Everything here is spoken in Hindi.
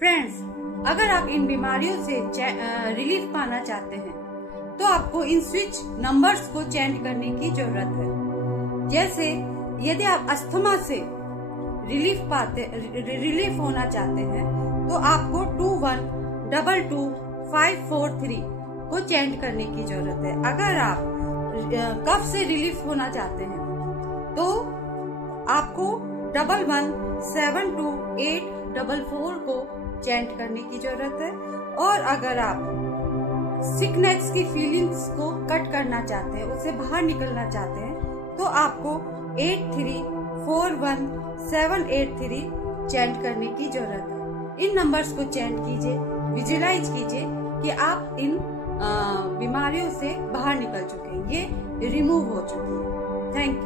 फ्रेंड्स, अगर आप इन बीमारियों से रिलीफ पाना चाहते हैं तो आपको इन स्विच नंबर्स को चेंज करने की जरूरत है। जैसे यदि आप अस्थमा से रिलीफ होना चाहते हैं तो आपको 21222543 को चेंज करने की जरूरत है। अगर आप कफ से रिलीफ होना चाहते हैं तो आपको 11172844 को चेंज करने की जरूरत है। और अगर आप सिकनेस की फीलिंग्स को कट करना चाहते हैं, उससे बाहर निकलना चाहते हैं, तो आपको 83418783 चेंज करने की जरूरत है। इन नंबर्स को चेंज कीजिए, विजुअलाइज कीजिए कि आप इन बीमारियों से बाहर निकल चुके हैं, ये रिमूव हो चुकी है। Thank you.